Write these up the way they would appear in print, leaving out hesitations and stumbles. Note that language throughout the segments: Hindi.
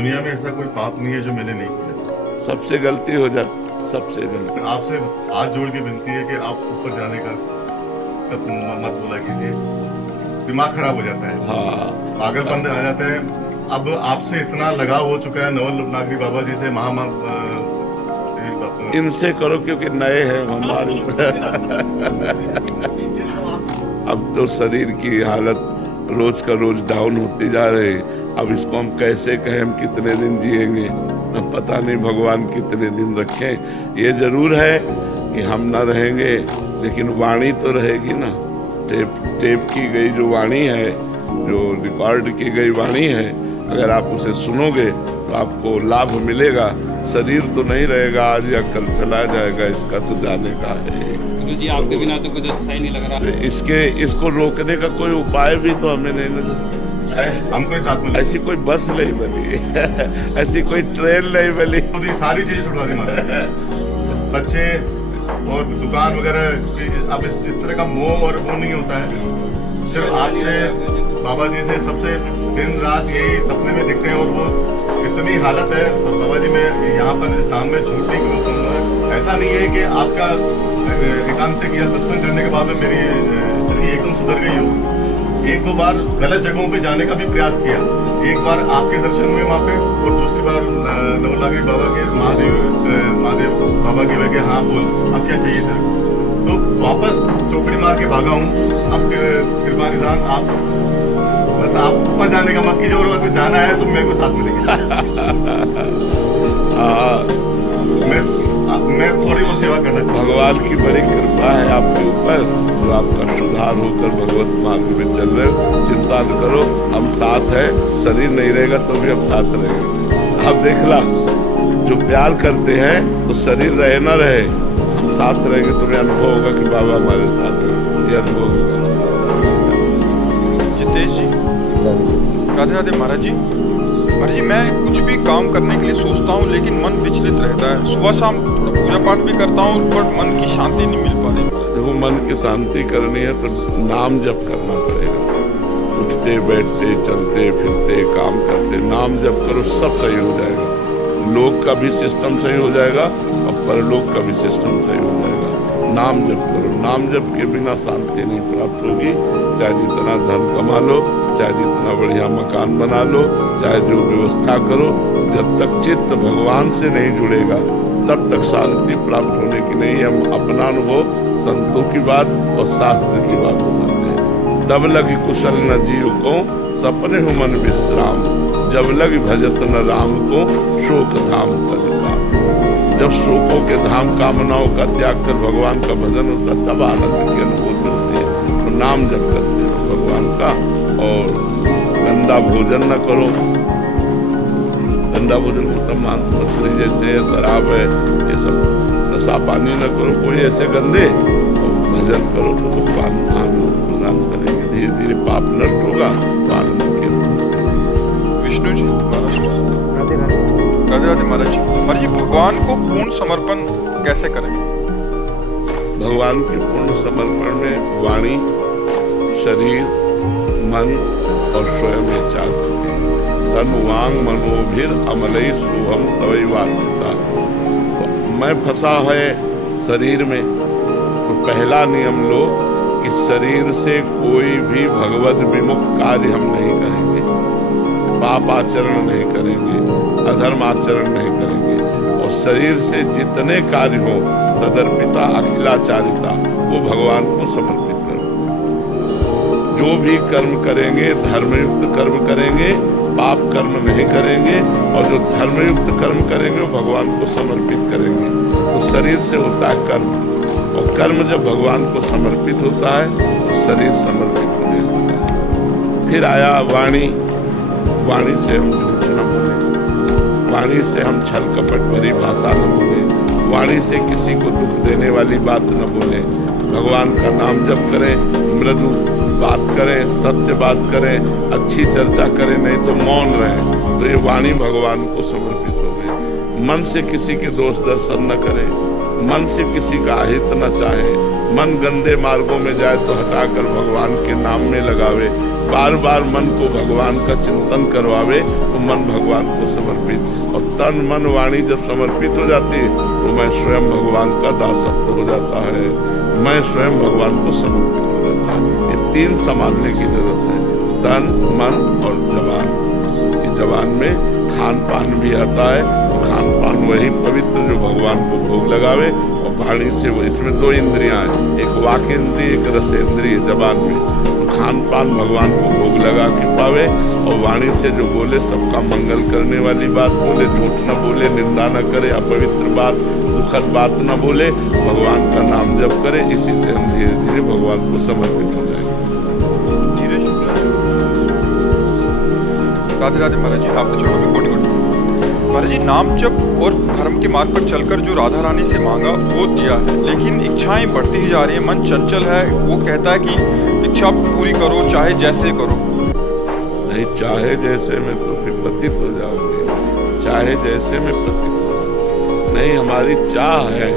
दुनिया में ऐसा कोई पाप नहीं है जो मैंने नहीं किया। सबसे गलती हो जाती, सबसे गलती। आपसे हाथ जोड़ के विनती है कि आप ऊपर जाने का मत बोला कीजिए, दिमाग खराब हो जाता है, हाँ, पागलपन आ जाता है। अब आपसे इतना लगाव हो चुका है नवल नागरी बाबा जी से, इनसे करो क्योंकि नए हैं हमारे। अब तो शरीर की हालत रोज का रोज डाउन होती जा रही। अब इसको हम कैसे कहें हम कितने दिन जिएंगे, अब पता नहीं भगवान कितने दिन रखें। ये जरूर है कि हम ना रहेंगे, लेकिन वाणी तो रहेगी ना। टेप की गई जो वाणी है, जो रिकॉर्ड की गई वाणी है, अगर आप उसे सुनोगे तो आपको लाभ मिलेगा। शरीर तो नहीं रहेगा, आज या कल चला जाएगा, इसका तो जाने का है। गुरु जी आपके बिना तो कुछ अच्छा ही नहीं लग रहा। इसको रोकने का कोई उपाय भी तो हमें नहीं नजर। हमको साथ में ऐसी कोई बस नहीं बनी, ऐसी कोई ट्रेन नहीं बनी। तो ये सारी चीजें छुड़वा दी महाराज, बच्चे और दुकान वगैरह। अब इस तरह का मोह और वो नहीं होता है। सिर्फ आपसे, बाबा जी से सबसे दिन रात यही सपने में दिखते हैं। और वो इतनी हालत है तो बाबा जी, मैं यहाँ पर इस धाम में छूटने की कहूँगा। ऐसा नहीं है कि आपका एकांतिक या सत्संग करने के बाद में मेरी स्थिति एकदम सुधर गई हो। एक दो बार गलत जगहों पे जाने का भी प्रयास किया। एक बार आपके दर्शन हुए वहाँ पे, और दूसरी बार नवलागिरी बाबा के महादेव बाबा के लगे, हाँ बोल अब क्या चाहिए था। तो वापस चौकड़ी मार के भागा हूँ। आपके कृपा निदान, आप बस आप ऊपर जाने का मत कीजिए, और अगर जाना है तो मेरे को साथ में लेके मैं थोड़ी वो सेवा करना चाहूँ। भगवान की बड़ी कृपा है आपके ऊपर, जो आपका सुधार होकर भगवत मार्ग में चल रहे हो। चिंता न करो, हम साथ हैं। शरीर नहीं रहेगा तो भी हम साथ रहेंगे। आप देखना, जो प्यार करते हैं तो शरीर रहे ना रहे, हम साथ रहेंगे। तुम्हें अनुभव होगा कि बाबा हमारे साथ है, ये अनुभव होगा। जितेश जी, राधे राधे महाराज जी। महाराज जी, मैं कुछ भी काम करने के लिए सोचता हूँ लेकिन मन विचलित रहता है। सुबह शाम थोड़ा पूजा पाठ भी करता हूँ पर मन की शांति नहीं मिल पा रही। देखो, मन की शांति करनी है तो नाम जप करना पड़ेगा। उठते बैठते चलते फिरते काम करते नाम जप करो, सब सही हो जाएगा। लोक का भी सिस्टम सही हो जाएगा और परलोक का भी सिस्टम सही हो जाएगा। नाम जप करो। नाम जप के बिना शांति नहीं प्राप्त होगी। चाहे जितना धन कमा लो, चाहे जितना बढ़िया मकान बना लो, चाहे जो व्यवस्था करो, जब तक चित्त भगवान से नहीं जुड़ेगा तब तक शांति प्राप्त होने की नहीं। हम अपना अनुभव संतों की बात और शास्त्र की बात बताते हैं। तब लगी कुशल न जीव को, सपने हो मन विश्राम। जब लगी भजत न राम को, शोक धाम तज पाम। जब शोकों के धाम कामनाओं का त्याग कर भगवान का भजन होता, तब आनंद की अनुभूति होती है। तो नाम जप करते हो भगवान का। और गंदा भोजन न करो। गंदा भोजन मतलब मांस मछली जैसे शराब है, ये सब नशा पानी न करो। कोई ऐसे गंदे, और भजन करो तो भगवान आनंद प्रदान करेंगे। धीरे धीरे पाप नष्ट होगा तो आनंद की अनुभूति। विष्णु जी, राधे राधे महाराज जी। महाराज जी, भगवान को पूर्ण समर्पण कैसे करें? भगवान के पूर्ण समर्पण में वाणी, शरीर, मन और स्वयं ये चार चीजें। तन वांग मनोभिर अमलई सोहम तवई वार्ता। तो मैं फंसा है शरीर में, तो पहला नियम लो कि शरीर से कोई भी भगवत विमुख कार्य हम नहीं करेंगे। पाप आचरण नहीं करेंगे, अधर्म आचरण नहीं करेंगे। और शरीर से जितने कार्य हो, तदर्पिता अखिलाचारिता, वो भगवान को समर्पित करो। जो भी कर्म करेंगे धर्मयुक्त कर्म करेंगे, पाप कर्म नहीं करेंगे। और जो धर्मयुक्त कर्म करेंगे वो भगवान को समर्पित करेंगे। तो शरीर से होता है कर्म, और कर्म जब भगवान को समर्पित होता है तो शरीर समर्पित होने लगता है। फिर आया वाणी। वाणी से हम झूठ न बोले, वाणी से हम छल कपट भरी भाषा न बोले, वाणी से किसी को दुख देने वाली बात न बोले। भगवान का नाम जप करें, मृदु बात करें, सत्य बात करें, अच्छी चर्चा करें, नहीं तो मौन रहें। तो ये वाणी भगवान को समर्पित हो गई। मन से किसी के दोष दर्शन न करें, मन से किसी का अहित न चाहे। मन गंदे मार्गों में जाए तो हटाकर भगवान के नाम में लगावे। बार बार मन को भगवान का चिंतन करवावे तो मन भगवान को समर्पित, और तन मन वाणी जब समर्पित हो जाती है तो मैं स्वयं भगवान का दासत्व हो जाता है, मैं स्वयं भगवान को समर्पित हो जाता है। ये तीन संभालने की जरूरत है, तन मन और जबान। इस जबान में खान पान भी आता है, खान पान वही पवित्र जो भगवान को भोग लगावे, और वाणी से वो, इसमें दो इंद्रियां हैं, एक वाक इंद्रिय एक रस इंद्रिय जबान में। खान पान भगवान को भोग लगा के पावे, और वाणी से जो बोले सबका मंगल करने वाली बात बोले, झूठ न बोले, निंदा न करे, अपवित्र बात दुखद बात न बोले, भगवान का नाम जप करे। इसी से हम धीरे धीरे भगवान को समर्पित हो जाएंगे। राधे राधे महाराज जी, आपने चलो में कोटि महाराज जी, नाम जप और धर्म के मार्ग पर चलकर जो राधा रानी से मांगा वो दिया है, लेकिन इच्छाएं बढ़ती ही जा रही है, मन चंचल है, वो कहता है कि इच्छा पूरी करो चाहे जैसे करो। नहीं, चाहे जैसे में तो फिर पतित हो जाओगे, चाहे जैसे में पतित हो नहीं, हमारी चाह है,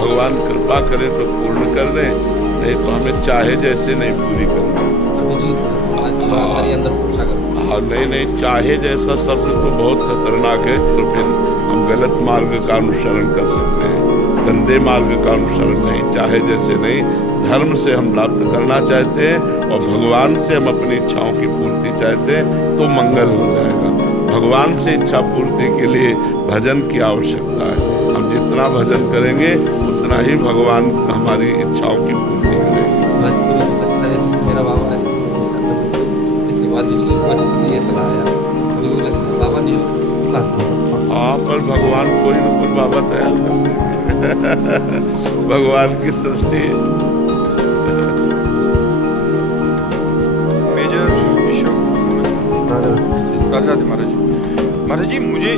भगवान कृपा करे तो पूर्ण कर दें, नहीं तो हमें चाहे जैसे नहीं पूरी करनी। हाँ, नहीं, चाहे जैसा शब्द तो बहुत खतरनाक है, तो फिर हम गलत मार्ग का अनुसरण कर सकते हैं, गंदे मार्ग का अनुसरण नहीं। चाहे जैसे नहीं, धर्म से हम प्राप्त करना चाहते हैं और भगवान से हम अपनी इच्छाओं की पूर्ति चाहते हैं तो मंगल हो जाएगा। भगवान से इच्छा पूर्ति के लिए भजन की आवश्यकता है, हम जितना भजन करेंगे उतना ही भगवान हमारी इच्छाओं की पूर्ति करेंगे। मेरा बाबा है, इसके बाद भी ये सलाह है, बाबा नहीं हाँ, पर भगवान कोई न कोई बाबा तैयार करते भगवान की सृष्टि। मेजर राधे राधे महाराज जी। महाराज जी, मुझे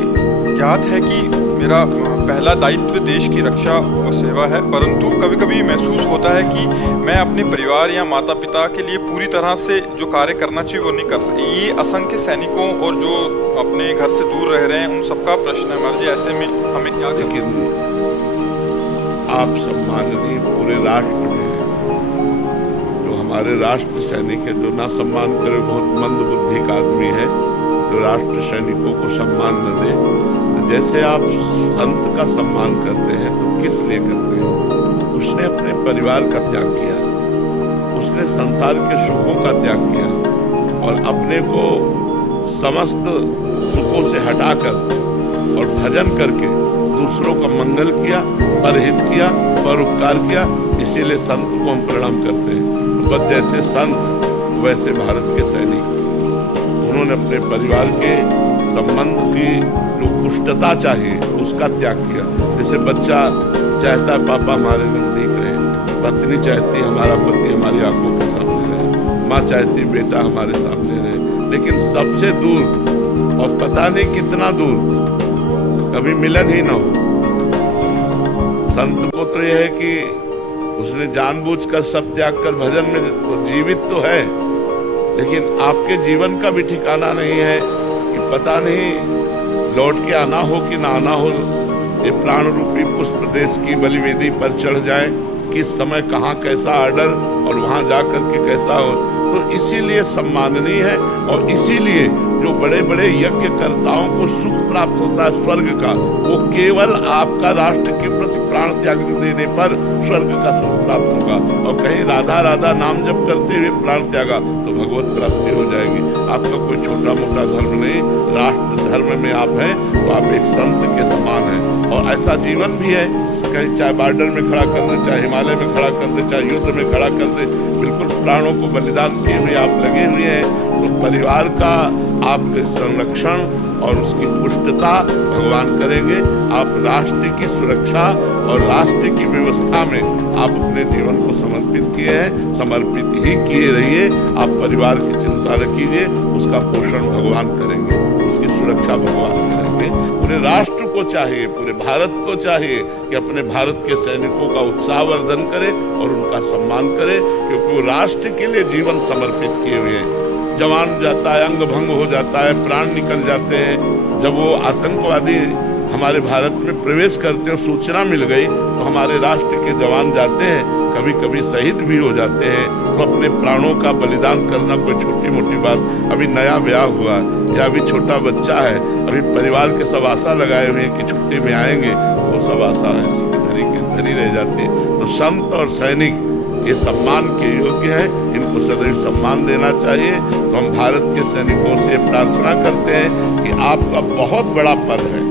याद है कि मेरा पहला दायित्व देश की रक्षा और सेवा है, परंतु कभी कभी महसूस होता है कि मैं अपने परिवार या माता पिता के लिए पूरी तरह से जो कार्य करना चाहिए वो नहीं कर सकता। ये असंख्य सैनिकों और जो अपने घर से दूर रह रहे हैं उन सबका प्रश्न है महाराज जी, ऐसे में हमें क्या देखें? लेकिन आप सम्माननीय पूरे राष्ट्र में जो हमारे राष्ट्र सैनिक है, जो ना सम्मान करे बहुत मंद बुद्धि का आदमी है, जो राष्ट्र सैनिकों को सम्मान न दे। तो जैसे आप संत का सम्मान करते हैं तो किस लिए करते हैं? उसने अपने परिवार का त्याग किया, उसने संसार के सुखों का त्याग किया और अपने को समस्त सुखों से हटाकर और भजन करके दूसरों का मंगल किया, परहित किया, परोपकार किया। इसीलिए संत को हम प्रणाम करते हैं। बस जैसे संत वैसे भारत के सैनिक, उन्होंने अपने परिवार के संबंध की जो पुष्टता चाहिए उसका त्याग किया। जैसे बच्चा चाहता है पापा हमारे नजदीक रहे, पत्नी चाहती हमारा पति हमारी आंखों के सामने रहे, माँ चाहती बेटा हमारे सामने रहे, लेकिन सबसे दूर और पता नहीं कितना दूर कभी मिलन ही ना हो। संत को तो यह है कि उसने जानबूझकर सब त्याग कर भजन में तो जीवित तो है, लेकिन आपके जीवन का भी ठिकाना नहीं है कि पता नहीं लौट के आना हो कि ना आना हो। ये प्राण रूपी पुष्प देश की बलिवेदी पर चढ़ जाए, किस समय कहाँ कैसा आर्डर और वहाँ जा कर के कैसा हो। तो इसीलिए सम्माननीय है और इसीलिए जो बड़े बड़े यज्ञ कर्ताओं को सुख प्राप्त होता है स्वर्ग का, वो केवल आपका राष्ट्र के प्रति प्राण त्याग देने पर स्वर्ग का सुख प्राप्त होगा। और कहीं राधा राधा नाम जप करते हुए प्राण त्यागा तो भगवत प्राप्ति हो जाएगी। आपका कोई छोटा मोटा धर्म नहीं, राष्ट्र धर्म में आप हैं तो आप एक संत के समान हैं। और ऐसा जीवन भी है, कहीं चाहे बॉर्डर में खड़ा कर दे, चाहे हिमालय में खड़ा कर दे, चाहे युद्ध में खड़ा कर दे, बिल्कुल प्राणों को बलिदान किए हुए आप लगे हुए हैं। तो परिवार का आपके संरक्षण और उसकी पुष्टता भगवान करेंगे। आप राष्ट्र की सुरक्षा और राष्ट्र की व्यवस्था में आप अपने जीवन को समर्पित किए हैं, समर्पित ही किए रहिए। आप परिवार की चिंता रखिए, उसका पोषण भगवान करेंगे, उसकी सुरक्षा भगवान करेंगे। पूरे राष्ट्र को चाहिए, पूरे भारत को चाहिए कि अपने भारत के सैनिकों का उत्साहवर्धन करे और उनका सम्मान करे, क्योंकि वो राष्ट्र के लिए जीवन समर्पित किए हुए हैं। जवान जाता है, अंग भंग हो जाता है, प्राण निकल जाते हैं। जब वो आतंकवादी हमारे भारत में प्रवेश करते हैं, सूचना मिल गई तो हमारे राष्ट्र के जवान जाते हैं कभी कभी शहीद भी हो जाते हैं, तो अपने प्राणों का बलिदान करना कोई छोटी मोटी बात। अभी नया ब्याह हुआ या अभी छोटा बच्चा है, अभी परिवार के सब आशा लगाए हुए हैं कि छुट्टी में आएंगे, वो सब आशा ऐसी धरी रह जाती है। तो संत और सैनिक ये सम्मान के योग्य हैं, इनको सदैव सम्मान देना चाहिए। तो हम भारत के सैनिकों से प्रार्थना करते हैं कि आपका बहुत बड़ा पद है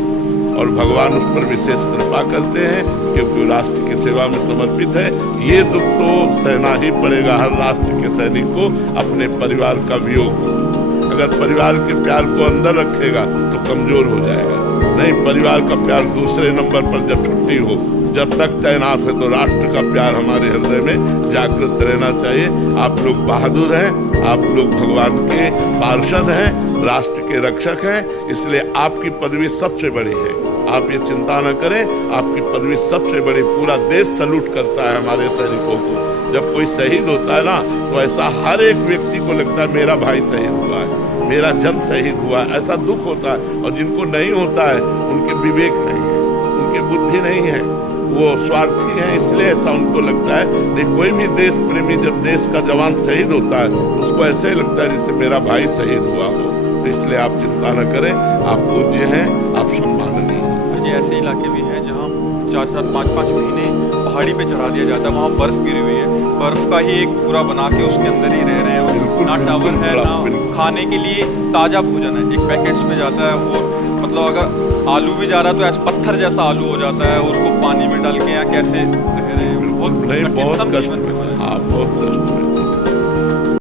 और भगवान उस पर विशेष कृपा करते हैं, क्योंकि राष्ट्र की सेवा में समर्पित है। ये दुख तो सहना ही पड़ेगा हर राष्ट्र के सैनिक को, अपने परिवार का वियोग। अगर परिवार के प्यार को अंदर रखेगा तो कमजोर हो जाएगा। नहीं, परिवार का प्यार दूसरे नंबर पर जब छुट्टी हो, जब तक तैनात है, तो राष्ट्र का प्यार हमारे हृदय में जागृत रहना चाहिए। आप लोग बहादुर हैं, आप लोग भगवान के पार्षद हैं, राष्ट्र के रक्षक हैं, इसलिए आपकी पदवी सबसे बड़ी है। आप ये चिंता न करें, आपकी पदवी सबसे बड़ी। पूरा देश सैल्यूट करता है हमारे सैनिकों को। जब कोई शहीद होता है ना, तो ऐसा हर एक व्यक्ति को लगता है मेरा भाई शहीद हुआ है, मेरा जन शहीद हुआ है, ऐसा दुख होता है। और जिनको नहीं होता है, उनके विवेक नहीं है, उनकी बुद्धि नहीं है, वो स्वार्थी हैं, इसलिए ऐसा उनको लगता है। नहीं, कोई भी देश प्रेमी जब देश का जवान शहीद होता है, तो उसको ऐसे लगता है जैसे मेरा भाई शहीद हुआ हो। तो इसलिए आप चिंता न करें, आप पूज्य हैं, आप सम्माननीय हैं। ये ऐसे इलाके भी हैं जहाँ 4-4, 5-5 महीने पहाड़ी पे चढ़ा दिया जाता है, वहाँ बर्फ गिरी हुई है, बर्फ का ही एक पूरा बना के उसके अंदर ही रह रहे हैं। बिल्कुल, ना टावर है, ना बिल्कुल। खाने के लिए ताज़ा भोजन है, एक पैकेट्स में जाता है वो, मतलब अगर आलू भी जा रहा है तो ऐसा पत्थर जैसा आलू हो जाता है, उसको पानी में डाल के या कैसे रह रहे हैं। बहुत नहीं, बहुत कठिनतम कष्ट जीवन में, हाँ बहुत कष्ट।